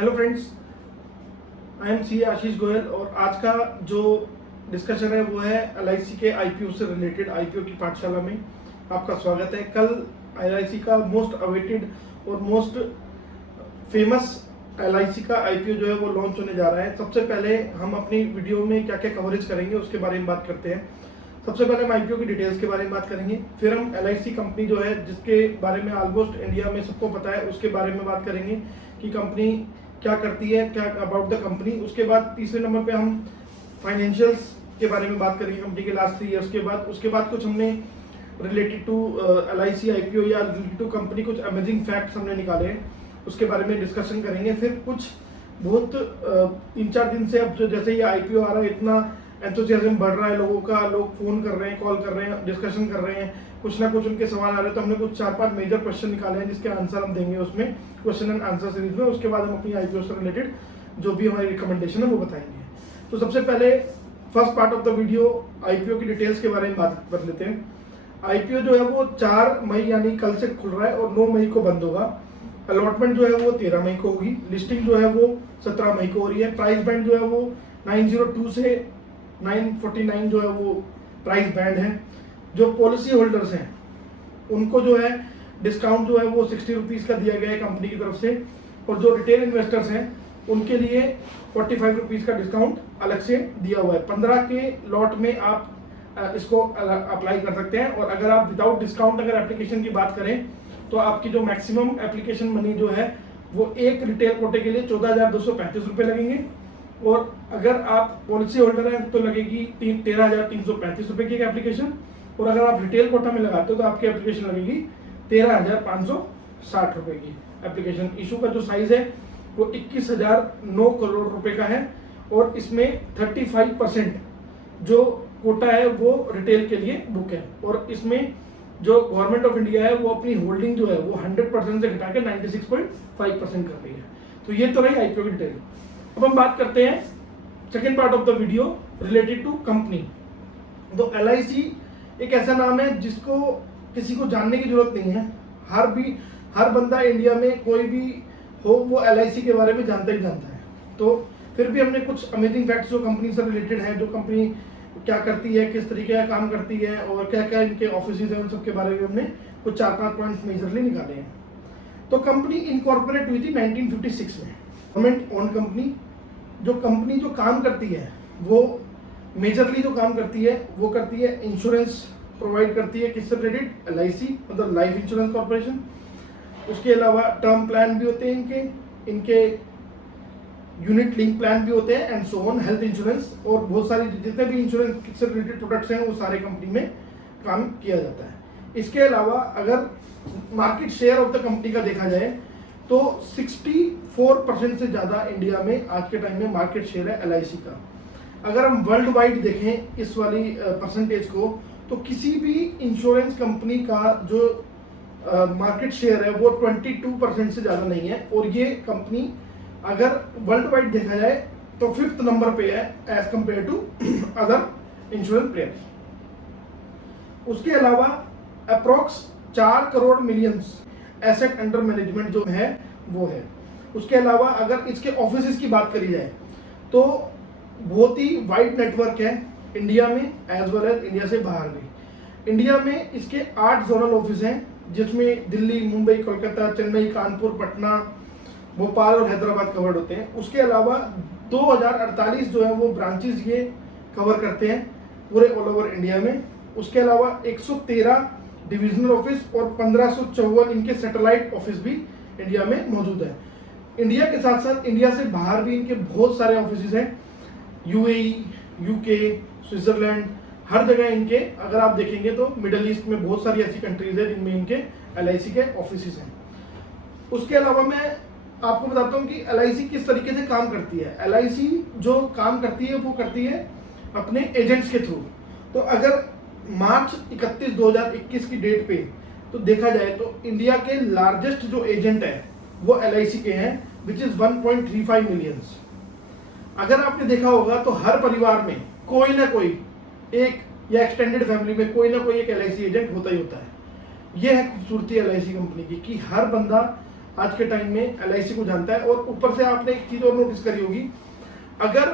Hello friends, I am C Ashish Goyal और आज का जो डिस्कशन है वो है एलआईसी के आईपीओ से रिलेटेड। आईपीओ की पाठशाला में आपका स्वागत है। कल एलआईसी का मोस्ट अवेटेड और मोस्ट फेमस एलआईसी का आईपीओ जो है वो लॉन्च होने जा रहा है। सबसे पहले हम अपनी वीडियो में क्या क्या कवरेज करेंगे उसके बारे में बात करते हैं। सबसे पहले हम आईपीओ की डिटेल्स के बारे में बात करेंगे, फिर हम एलआईसी कंपनी जो है जिसके बारे में ऑलमोस्ट इंडिया में सबको पता है उसके बारे में बात करेंगे कि कंपनी क्या करती है, क्या अबाउट द कंपनी। उसके बाद तीसरे नंबर पे हम फाइनेंशियल्स के बारे में बात करेंगे कंपनी के लास्ट 3 ईयर्स के बाद। उसके बाद कुछ हमने रिलेटेड टू एलआईसी आईपीओ या रिलेटेड टू कंपनी कुछ अमेजिंग फैक्ट्स हमने निकाले हैं, उसके बारे में डिस्कशन करेंगे। फिर कुछ बहुत 3-4 दिन से अब जो जैसे ये आईपीओ आ रहा है इतना एंथुसियाज्म बढ़ रहा है लोगों का, लोग फोन कर रहे हैं, कॉल कर रहे हैं, डिस्कशन कर रहे हैं, कुछ ना कुछ उनके सवाल आ रहे हैं। तो हमने कुछ 4-5 मेजर क्वेश्चन निकाले हैं जिसके आंसर हम देंगे उसमें क्वेश्चन एंड आंसर सीरीज में। उसके बाद हम अपनी आईपीओ से रिलेटेड जो भी हमारी रिकमेंडेशन है वो बताएंगे। तो सबसे पहले first part of the video IPO की डिटेल्स के बारे में बात कर लेते हैं। आईपीओ जो है वो 4 मई यानी कल से खुल रहा है और 9 मई को बंद होगा। अलॉटमेंट जो है वो 13 मई को होगी। लिस्टिंग जो है वो 17 मई को हो रही है। प्राइस बैंड जो है वो 902 से 949 जो है वो प्राइस बैंड है। जो पॉलिसी होल्डर्स हैं उनको जो है डिस्काउंट जो है वो 60 रुपीज़ का दिया गया है कंपनी की तरफ से, और जो रिटेल इन्वेस्टर्स हैं उनके लिए 45 रुपीज़ का डिस्काउंट अलग से दिया हुआ है। 15 के लॉट में आप इसको अप्लाई कर सकते हैं, और अगर आप विदाउट डिस्काउंट अगर एप्लीकेशन की बात करें तो आपकी जो मैक्सिमम एप्लीकेशन मनी जो है वो एक रिटेल कोटे के लिए 14,235 रुपये लगेंगे, और अगर आप पॉलिसी होल्डर हैं तो लगेगी 13,335 रुपये की एक एप्लीकेशन, और अगर आप रिटेल कोटा में लगाते हो तो आपकी एप्लीकेशन लगेगी 13,560 रुपये की एप्लीकेशन। इशू का जो साइज है वो 21,009 करोड़ रुपए का है, और इसमें 35% जो कोटा है वो रिटेल के लिए बुक है, और इसमें जो गवर्नमेंट ऑफ इंडिया है वो अपनी होल्डिंग जो है वो 100% से घटा के 96.5% कर रही है। तो ये तो रही आईपीओ की डिटेल। अब हम बात करते हैं second part of the video related to company. तो एलआईसी एक ऐसा नाम है जिसको किसी को जानने की जरूरत नहीं है। हर बंदा इंडिया में कोई भी हो वो एलआईसी के बारे में जानता ही जानता है। तो फिर भी हमने कुछ अमेजिंग फैक्ट्स जो कंपनी से रिलेटेड है, जो कंपनी क्या करती है, किस तरीके का काम करती है और क्या क्या इनके ऑफिसेज हैं, उन सब के बारे में हमने कुछ 4-5 पॉइंट्स मेजरली निकाले हैं। तो कंपनी इनकॉर्पोरेट हुई थी 1956 में, गवर्नमेंट ओन कंपनी। जो कंपनी जो काम करती है वो मेजरली जो काम करती है वो करती है इंश्योरेंस प्रोवाइड करती है। किससे रिलेटेड? एलआईसी, मतलब लाइफ इंश्योरेंस कॉर्पोरेशन। उसके अलावा टर्म प्लान भी होते हैं इनके यूनिट लिंक प्लान भी होते हैं, and so on, health insurance, और बहुत सारी जितने भी इंश्योरेंस से रिलेटेड प्रोडक्ट्स हैं वो सारे कंपनी में काम किया जाता है। इसके अलावा अगर market share of the company का देखा जाए तो 64% से ज़्यादा इंडिया में आज के टाइम में मार्केट शेयर है एलआईसी का। अगर हम वर्ल्ड वाइड देखें इस वाली परसेंटेज को, तो किसी भी इंश्योरेंस कंपनी का जो मार्केट शेयर है वो 22% से ज़्यादा नहीं है, और ये कंपनी अगर वर्ल्ड वाइड देखा जाए तो 5th नंबर पे है as compare to other insurance players. उसके अलावा approx 4 crore millions asset under management जो है वो है। उसके अलावा अगर इसके ऑफिसेज की बात करी जाए तो बहुत ही वाइड नेटवर्क है इंडिया में एज वेल एज इंडिया से बाहर भी। इंडिया में इसके 8 जोनल ऑफिस हैं जिसमें दिल्ली, मुंबई, कोलकाता, चेन्नई, कानपुर, पटना, भोपाल और हैदराबाद कवर्ड होते हैं। उसके अलावा 2048 जो है वो ब्रांचेस ये कवर करते हैं पूरे ऑल ओवर इंडिया में। उसके अलावा 113 डिविजनल ऑफिस और 1554 इनके सैटेलाइट ऑफिस भी इंडिया में मौजूद है। इंडिया के साथ साथ इंडिया से बाहर भी इनके बहुत सारे ऑफिस हैं, यूएई, यूके, स्विट्जरलैंड, हर जगह इनके अगर आप देखेंगे तो मिडल ईस्ट में बहुत सारी ऐसी कंट्रीज है जिनमें इनके एलआईसी के ऑफिस हैं। उसके अलावा मैं आपको बताता हूँ कि एलआईसी किस तरीके से काम करती है। एलआईसी जो काम करती है वो करती है अपने एजेंट्स के थ्रू। तो अगर मार्च 31, 2021 की डेट पे तो देखा जाए तो इंडिया के लार्जेस्ट जो एजेंट है वो एलआईसी के हैं, विच इज 1.35 मिलियंस। अगर आपने देखा होगा तो हर परिवार में कोई ना कोई एक, या एक्सटेंडेड फैमिली में कोई ना कोई एक एलआईसी एजेंट होता ही होता है। यह है खूबसूरती एलआईसी कंपनी की कि हर बंदा आज के टाइम में LIC को जानता है। और ऊपर से आपने एक चीज़ और नोटिस करी होगी, अगर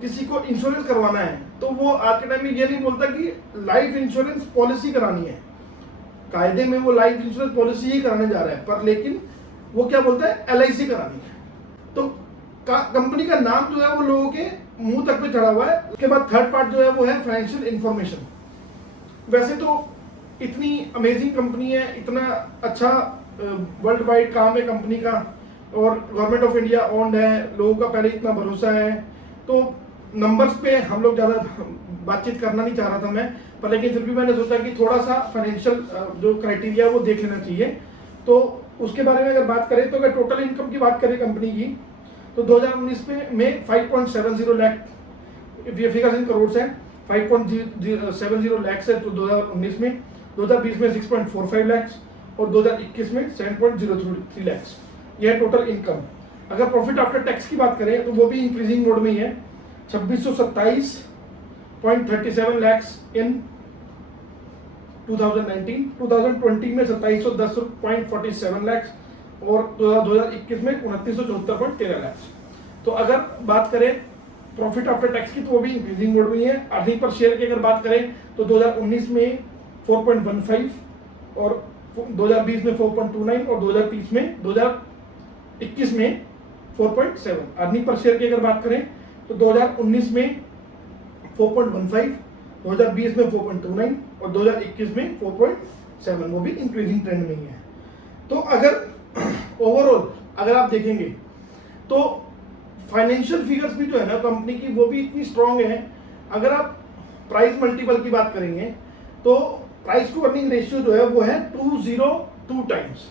किसी को इंश्योरेंस करवाना है तो वो आज के टाइम में ये नहीं बोलता कि लाइफ इंश्योरेंस पॉलिसी करानी है, कायदे में वो लाइफ इंश्योरेंस पॉलिसी ही कराने जा रहा है, पर लेकिन वो क्या बोलता है, LIC करानी है। तो कंपनी का नाम जो है वो लोगों के मुंह तक पे चढ़ा हुआ है। उसके बाद थर्ड पार्ट जो है वो है फाइनेंशियल इंफॉर्मेशन। वैसे तो इतनी अमेजिंग कंपनी है, इतना अच्छा वर्ल्ड वाइड काम है कंपनी का, और गवर्नमेंट ऑफ इंडिया ओन्ड है, लोगों का पहले इतना भरोसा है, तो नंबर्स पे हम लोग ज़्यादा बातचीत करना नहीं चाह रहा था मैं, पर लेकिन फिर भी मैंने सोचा कि थोड़ा सा फाइनेंशियल जो क्राइटेरिया है वो देख लेना चाहिए। तो उसके बारे में अगर बात करें, तो अगर टोटल इनकम की बात करें कंपनी की, तो 2019 में 5.70 लाख, ये फिगर्स इन करोड़ है, 5.70 लाख है तो 2019 में, 2020 में 6.45 लाख और 2021 में 7.03 लाख, यह है टोटल इनकम। अगर प्रॉफिट आफ्टर टैक्स की बात करें तो वो भी इंक्रीजिंग मोड में ही है, 2627.37 लाख इन 2019, 2020 में 2710.47 लाख और 2021 में 2974.13 लाख। तो अगर बात करें प्रॉफिट आफ्टर टैक्स की तो वो भी इंक्रीजिंग मोड में है। अर्निंग पर शेयर की अगर बात करें तो 2019 में 4.15 और 2020 में 4.29 और 2021 में 4.7। अर्निंग पर शेयर की अगर बात करें तो 2019 में 4.15, 2020 में 4.29 और 2021 में 4.7, वो भी इंक्रीजिंग ट्रेंड में ही है। तो अगर ओवरऑल अगर आप देखेंगे तो फाइनेंशियल फिगर्स भी जो है ना कंपनी की, वो भी इतनी स्ट्रांग है। अगर आप प्राइस मल्टीपल की बात करेंगे तो प्राइस टू अर्निंग रेशियो जो है वो है 202 टाइम्स।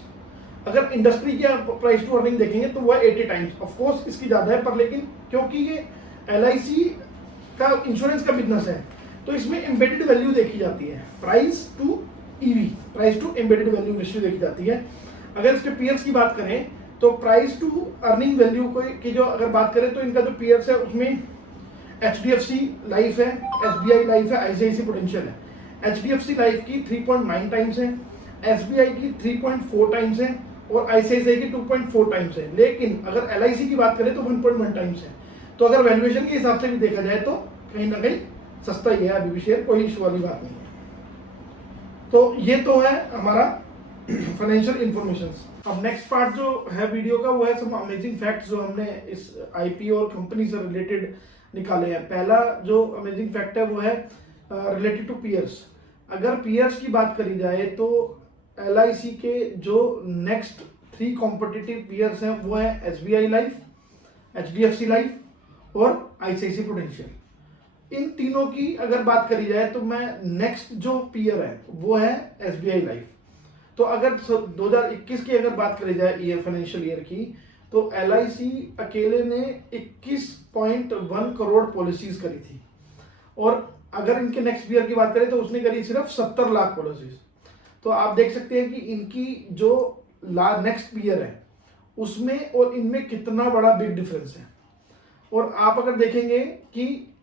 अगर इंडस्ट्री की आप प्राइस टू अर्निंग देखेंगे तो वो है 80 टाइम्स। ऑफ कोर्स इसकी ज़्यादा है, पर लेकिन क्योंकि ये LIC का इंश्योरेंस का बिजनेस है तो इसमें एम्बेडेड वैल्यू देखी जाती है, price to EV, price to embedded value ratio देखी जाती है। अगर इसके पीयर्स की बात करें तो प्राइस टू अर्निंग वैल्यू की जो अगर बात करें तो इनका जो पीयर्स है उसमें HDFC लाइफ है, SBI लाइफ है, ICICI प्रूडेंशियल है। HDFC लाइफ की 3.9 टाइम्स है, SBI की 3.4 टाइम्स है और ICICI की 2.4 टाइम्स है। लेकिन अगर LIC की बात करें तो 1.1 टाइम्स है। तो अगर वैल्यूएशन के हिसाब से भी देखा जाए तो कहीं ना कहीं सस्ता ही है अभी भी शेयर, कोई इशू वाली बात नहीं है। तो ये तो है हमारा फाइनेंशियल इंफॉर्मेशन। अब नेक्स्ट पार्ट जो है वीडियो का वो है सम अमेजिंग फैक्ट्स जो हमने इस IPO और कंपनी से रिलेटेड निकाले हैं। पहला जो अमेजिंग फैक्ट है वो है रिलेटेड टू पीयर्स। अगर पीयर्स की बात करी जाए तो LIC के जो नेक्स्ट 3 कॉम्पिटिटिव पीयर्स हैं वो है SBI लाइफ, HDFC लाइफ और ICICI प्रूडेंशियल। इन तीनों की अगर बात करी जाए तो मैं नेक्स्ट जो पीयर है वो है SBI लाइफ। तो अगर 2021 की अगर बात करी जाए ईयर फाइनेंशियल ईयर की तो LIC अकेले ने 21.1 करोड़ पॉलिसीज करी थी, और अगर इनके नेक्स्ट ईयर की बात करें तो उसने करी सिर्फ 70 लाख पॉलिसीज। तो आप देख सकते हैं कि इनकी जो नेक्स्ट ईयर है उसमें और इनमें कितना बड़ा बिग डिफरेंस है। और आप अगर देखेंगे कि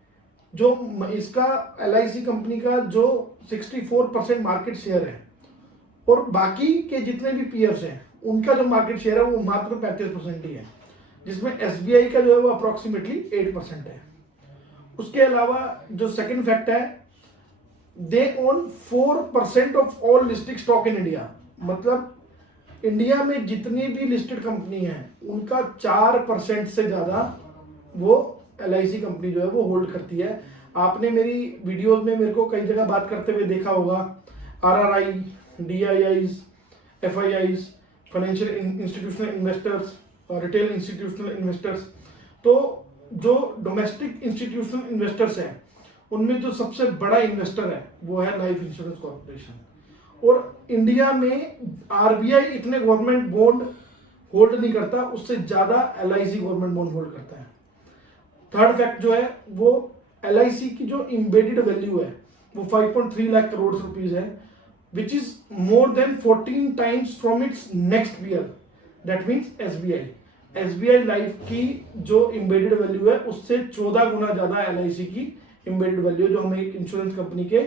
जो इसका LIC कंपनी का जो 64% मार्केट शेयर है और बाकी के जितने भी पीयर्स हैं उनका जो मार्केट शेयर है वो मात्र 35% ही है, जिसमें SBI का जो है वो अप्रोक्सीमेटली 8% है। उसके अलावा जो सेकंड फैक्ट है, they own 4% of all listed stock in India. मतलब इंडिया में जितनी भी लिस्टेड कंपनी है उनका 4% से ज़्यादा वो LIC कंपनी जो है वो होल्ड करती है। आपने मेरी वीडियोस में मेरे को कई जगह बात करते हुए देखा होगा, RRI, DIIs, FIIs, financial institutional investors और रिटेल इंस्टीट्यूशनल इन्वेस्टर्स। तो जो डोमेस्टिक इंस्टीट्यूशनल इन्वेस्टर्स हैं उनमें जो सबसे बड़ा इन्वेस्टर है वो है लाइफ इंश्योरेंस कॉर्पोरेशन। और इंडिया में RBI इतने गवर्नमेंट बॉन्ड होल्ड नहीं करता, उससे ज़्यादा LIC गवर्नमेंट बॉन्ड होल्ड करता है। थर्ड फैक्ट जो है वो LIC की जो एम्बेडेड वैल्यू है वो 5.3 लाख करोड़ रुपीज है, which is more than 14 times from its next peer, that means SBI। SBI life की जो एम्बेडेड वैल्यू है उससे 14 गुना ज़्यादा LIC की एम्बेडेड वैल्यू, जो हमें एक इंश्योरेंस कंपनी के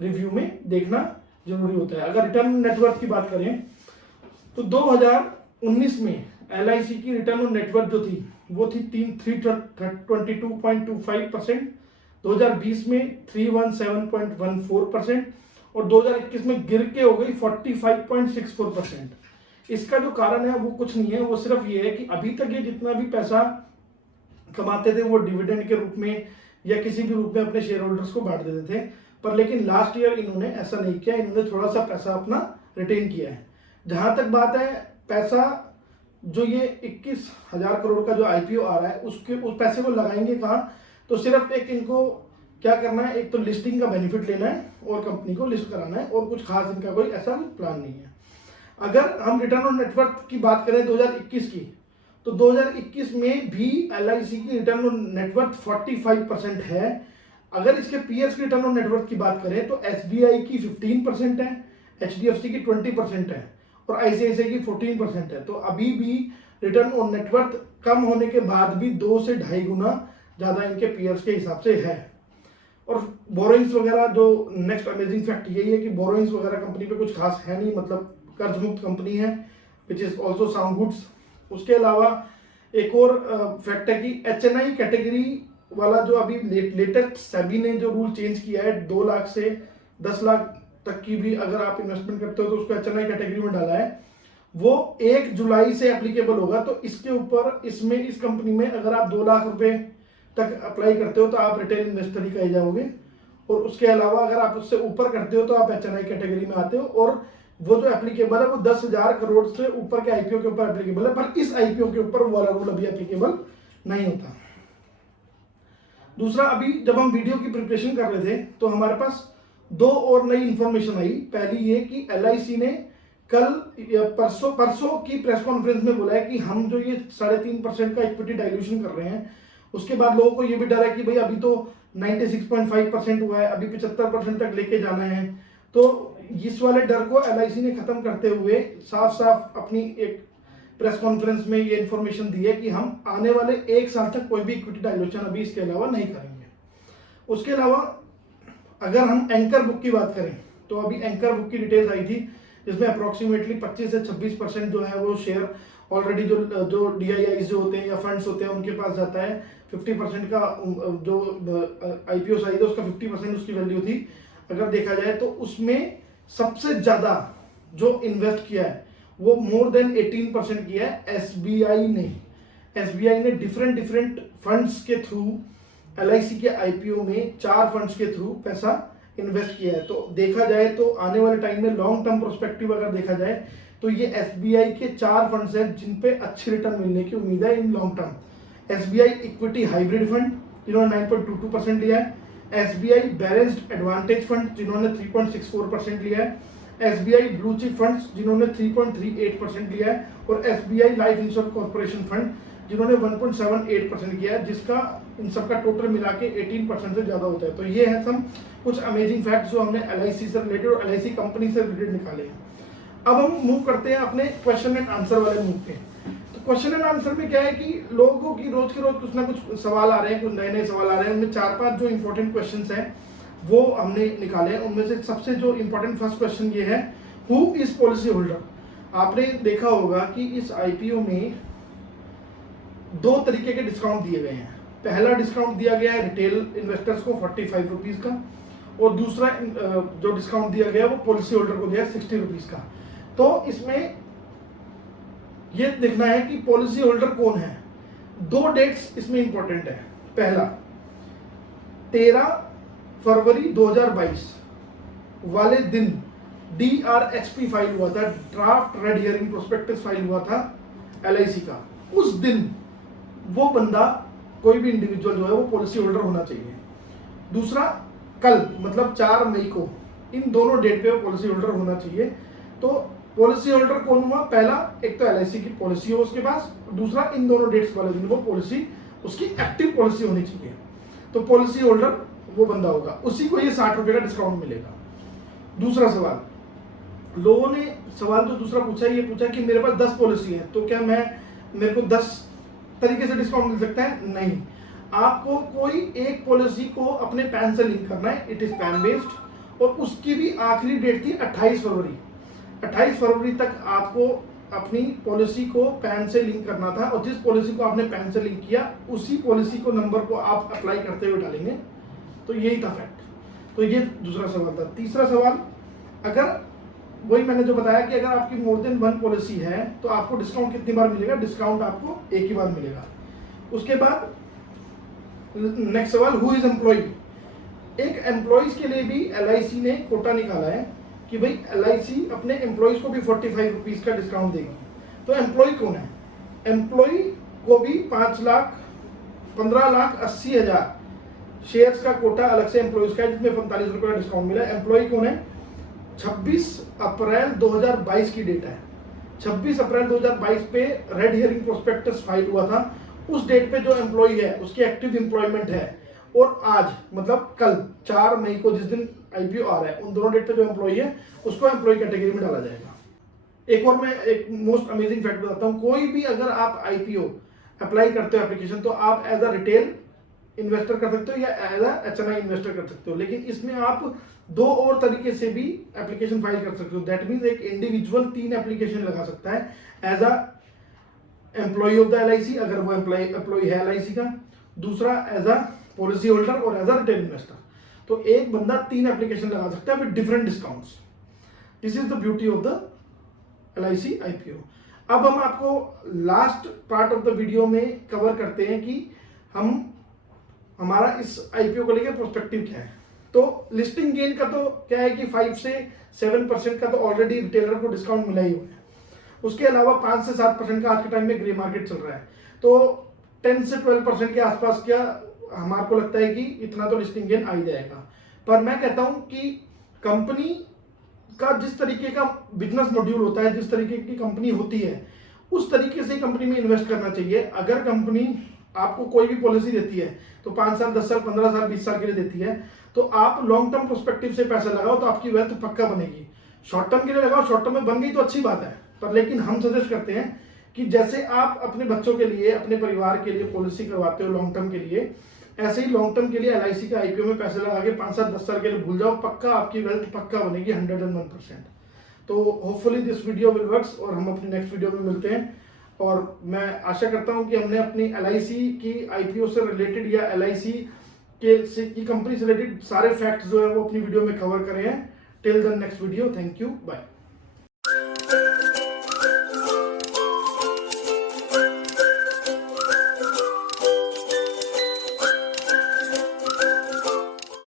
रिव्यू में देखना जरूरी होता है। अगर रिटर्न नेटवर्थ की बात करें तो 2019 में LIC की रिटर्न ऑन नेटवर्थ जो थी वो थी 322.25%, 2020 में 317.14% और 2021 में गिर के हो गई 45.64%। इसका जो कारण है वो कुछ नहीं है, वो सिर्फ ये है कि अभी तक ये जितना भी पैसा कमाते थे वो डिविडेंड के रूप में या किसी भी रूप में अपने शेयर होल्डर्स को बांट देते थे, पर लेकिन लास्ट ईयर इन्होंने ऐसा नहीं किया, इन्होंने थोड़ा सा पैसा अपना रिटेन किया है। जहां तक बात है पैसा जो ये 21,000 करोड़ का जो IPO आ रहा है उसके उस पैसे को लगाएंगे कहाँ, तो सिर्फ एक इनको क्या करना है, एक तो लिस्टिंग का बेनिफिट लेना है और कंपनी को लिस्ट कराना है, और कुछ खास इनका कोई ऐसा प्लान नहीं है। अगर हम रिटर्न ऑन नेटवर्थ की बात करें 2021 की, तो 2021 में भी LIC की रिटर्न ऑन नेटवर्थ 45% है। अगर इसके पीएस की रिटर्न ऑन नेटवर्थ की बात करें तो SBI की 15% है, HDFC की 20% है और ICICI की 14% है। तो अभी भी रिटर्न ऑन नेटवर्थ कम होने के बाद भी 2 से 2.5 गुना ज़्यादा इनके पीएस के हिसाब से है। और बोरोइंग्स वगैरह, जो नेक्स्ट अमेजिंग फैक्ट यही है कि बोरोइंग्स वगैरह कंपनी पे कुछ खास है नहीं, मतलब कर्ज मुक्त कंपनी है, which is also sound goods. उसके अलावा एक और फैक्ट है कि HNI कैटेगरी वाला जो अभी लेटेस्ट सेबी ने जो रूल चेंज किया है, 2 लाख से 10 लाख तक की भी अगर आप इन्वेस्टमेंट करते हो तो उसको HNI कैटेगरी में डाला है, वो 1 जुलाई से एप्लीकेबल होगा। तो इसके ऊपर इसमें इस कंपनी में अगर आप 2 लाख रुपए तक अप्लाई करते हो तो आप रिटेल इन्वेस्टर ही कहे जाओगे, और उसके अलावा अगर आप उससे ऊपर करते हो तो आप HNI कैटेगरी में आते हो, और वो जो एप्लीकेबल है वो 10,000 करोड़ से ऊपर के IPO के ऊपर एप्लीकेबल है, पर इस IPO के ऊपर वो वाला रूल अभी एप्लीकेबल नहीं होता। दूसरा, अभी जब हम वीडियो की प्रिपरेशन कर रहे थे तो हमारे पास 2 और नई इंफॉर्मेशन आई। पहली ये कि LIC ने कल परसों की प्रेस कॉन्फ्रेंस में बोला है कि हम जो ये 3.5% का इक्विटी डाइल्यूशन कर रहे हैं, उसके बाद लोगों को ये भी डर है कि भाई अभी तो 96.5% हुआ है, अभी 75% तक लेके जाना है। तो इस वाले डर को LIC ने खत्म करते हुए साफ साफ अपनी एक प्रेस कॉन्फ्रेंस में ये इन्फॉर्मेशन दी है कि हम आने वाले 1 साल तक कोई भी इक्विटी डाइल्यूशन अभी इसके अलावा नहीं करेंगे। उसके अलावा अगर हम एंकर बुक की बात करें तो अभी एंकर बुक की डिटेल्स आई थी, जिसमें अप्रोक्सीमेटली 25 से 26% जो है वो शेयर ऑलरेडी जो DIIs जो होते हैं या फंड्स होते हैं उनके पास जाता है। 50% का जो IPO साइज है उसका 50% उसकी वैल्यू थी। अगर देखा जाए तो उसमें सबसे ज्यादा जो इन्वेस्ट किया है वो मोर देन 18% किया है SBI ने। SBI ने डिफरेंट फंड्स के थ्रू LIC के IPO में 4 फंड्स के थ्रू पैसा इन्वेस्ट किया है। तो देखा जाए तो आने वाले टाइम में लॉन्ग टर्म प्रोस्पेक्टिव अगर देखा जाए तो ये SBI के 4 फंड्स हैं जिन पे अच्छी रिटर्न मिलने की उम्मीद है in long term. SBI equity hybrid fund जिन्होंने 9.22% लिया है, SBI बैलेंस्ड एडवांटेज फंड जिन्होंने 3.64% लिया है, SBI ब्लू चिप फंड्स जिन्होंने 3.38% लिया है, और SBI life insurance corporation fund जिन्होंने 1.78% किया है, जिसका इन सबका टोटल मिला के 18% से ज्यादा होता है। तो ये है सब कुछ अमेजिंग फैक्ट्स जो हमने LIC से रिलेटेड और LIC कंपनी से रिलेटेड निकाले हैं। अब हम मूव करते हैं अपने क्वेश्चन एंड आंसर वाले मूव पे। तो क्वेश्चन एंड आंसर में क्या है कि लोगों की रोज के रोज कुछ ना कुछ सवाल आ रहे हैं, कुछ नए सवाल आ रहे हैं। उनमें 4-5 जो इंपॉर्टेंट क्वेश्चन हैं वो हमने निकाले हैं। उनमें से सबसे जो इंपॉर्टेंट फर्स्ट क्वेश्चन ये है, हु इज पॉलिसी होल्डर। आपने देखा होगा कि इस IPO में 2 तरीके के डिस्काउंट दिए गए हैं। पहला डिस्काउंट दिया गया है रिटेल इन्वेस्टर्स को 45 रुपीज का, और दूसरा जो डिस्काउंट दिया गया वो पॉलिसी होल्डर को दिया है 60 रुपीज का। तो इसमें ये देखना है कि पॉलिसी होल्डर कौन है। 2 डेट्स इसमें इंपॉर्टेंट है। पहला 13 फरवरी 2022 वाले दिन DRHP फाइल हुआ था, draft red herring prospectus file हुआ था LIC का। उस दिन वो बंदा, कोई भी इंडिविजुअल जो है वो पॉलिसी होल्डर होना चाहिए। दूसरा कल मतलब 4 मई को, इन दोनों डेट पे वो पॉलिसी होल्डर होना चाहिए। तो पॉलिसी होल्डर कौन हुआ? पहला एक तो LIC की पॉलिसी हो उसके पास, दूसरा इन दोनों डेट्स वाले दिन वो पॉलिसी, उसकी एक्टिव पॉलिसी होनी चाहिए। तो पॉलिसी होल्डर वो बंदा होगा, उसी को ये 60 रुपए का डिस्काउंट मिलेगा। दूसरा सवाल, लोगों ने सवाल जो दूसरा पूछा, ये पूछा कि मेरे पास 10 पॉलिसी है तो क्या मेरे को 10 तरीके से डिस्काउंट मिल सकता है? नहीं, आपको कोई एक पॉलिसी को अपने पैन से लिंक करना है, इट इज पैन बेस्ड, और उसकी भी आखिरी डेट थी 28 फरवरी। 28 फरवरी तक आपको अपनी पॉलिसी को पैन से लिंक करना था, और जिस पॉलिसी को आपने पैन से लिंक किया उसी पॉलिसी को नंबर को आप अप्लाई करते हुए डालेंगे। तो यही था फैक्ट। तो ये दूसरा सवाल था। तीसरा सवाल, अगर वही मैंने जो बताया कि अगर आपकी मोर देन वन पॉलिसी है तो आपको डिस्काउंट कितनी बार मिलेगा? डिस्काउंट आपको एक ही बार मिलेगा। उसके बाद नेक्स्ट सवाल, हु इज एम्प्लॉय? एक एम्प्लॉयज के लिए भी LIC ने कोटा निकाला है कि भाई LIC अपने एम्प्लॉयज को भी 45 रुपीज का डिस्काउंट देगी। तो एम्प्लॉय कौन है? एम्प्लॉय को भी 15,80,000 शेयर्स का कोटा अलग से एम्प्लॉयज का है, जिसमें 45 रुपये का डिस्काउंट मिला है। एम्प्लॉय कौन है? 26 अप्रैल 2022 की डेट है। 26 अप्रैल 2022 पे रेड हियरिंग प्रोस्पेक्टस फाइल हुआ था। उस डेट पे जो एम्प्लॉय है उसकी एक्टिव एम्प्लॉयमेंट है, और आज मतलब कल 4 मई को जिस दिन IPO आ रहा है, उन दोनों डेट पे जो एम्प्लॉय है उसको एम्प्लॉय कैटेगरी में डाला जाएगा। एक और मैं एक मोस्ट अमेजिंग फैक्ट बताता हूँ, कोई भी अगर आप IPO अप्लाई करते हो एप्लीकेशन, तो आप एज अ रिटेल इन्वेस्टर कर सकते हो या एज अ HNI इन्वेस्टर कर सकते हो, लेकिन इसमें आप 2 और तरीके से भी एप्लीकेशन फाइल कर सकते हो। दैट मीन्स एक इंडिविजुअल 3 एप्लीकेशन लगा सकता है, as a employ of the LIC अगर वो एम्प्लॉय है LIC का, दूसरा एज अ पॉलिसी होल्डर, और एज अ रिटेल इन्वेस्टर। तो एक बंदा 3 एप्लीकेशन लगा सकता है with different discounts. This is the beauty of the LIC IPO। अब हम आपको last part of the video में कवर करते हैं कि हमारा इस IPO को लेकर प्रोस्पेक्टिव क्या है। तो लिस्टिंग गेन का तो क्या है कि 5 से 7% का तो ऑलरेडी रिटेलर को डिस्काउंट मिला ही हुआ है। उसके अलावा 5 से 7% का आज के टाइम में ग्रे मार्केट चल रहा है, तो 10 से 12% के आसपास क्या हमारे को लगता है कि इतना तो लिस्टिंग गेन आ ही जाएगा। पर मैं कहता हूं कि कंपनी का जिस तरीके का बिजनेस मॉड्यूल होता है, जिस तरीके की कंपनी होती है, उस तरीके से कंपनी में इन्वेस्ट करना चाहिए। अगर कंपनी आपको कोई भी पॉलिसी देती है तो 5 साल, 10 साल, 15 साल, 20 साल के लिए देती है, तो आप लॉन्ग टर्म प्रोस्पेक्टिव से पैसा लगाओ तो आपकी वेल्थ पक्का बनेगी। शॉर्ट टर्म के लिए लगाओ, शॉर्ट टर्म में बन गई तो अच्छी बात है, पर लेकिन हम सजेस्ट करते हैं कि जैसे आप अपने बच्चों के लिए, अपने परिवार के लिए पॉलिसी करवाते हो लॉन्ग टर्म के लिए, ऐसे ही लॉन्ग टर्म के लिए LIC का IPO में पैसे लगा के 5 साल, 10 साल के लिए भूल जाओ, पक्का आपकी वेल्थ पक्का बनेगी 101%। तो hopefully this video will works, और हम अपनी नेक्स्ट वीडियो में मिलते हैं। और मैं आशा करता हूं कि हमने अपनी LIC की IPO से रिलेटेड या LIC की कंपनी से रिलेटेड सारे फैक्ट्स जो है वो अपनी वीडियो में कवर करे हैं। Till the next video, thank you, bye.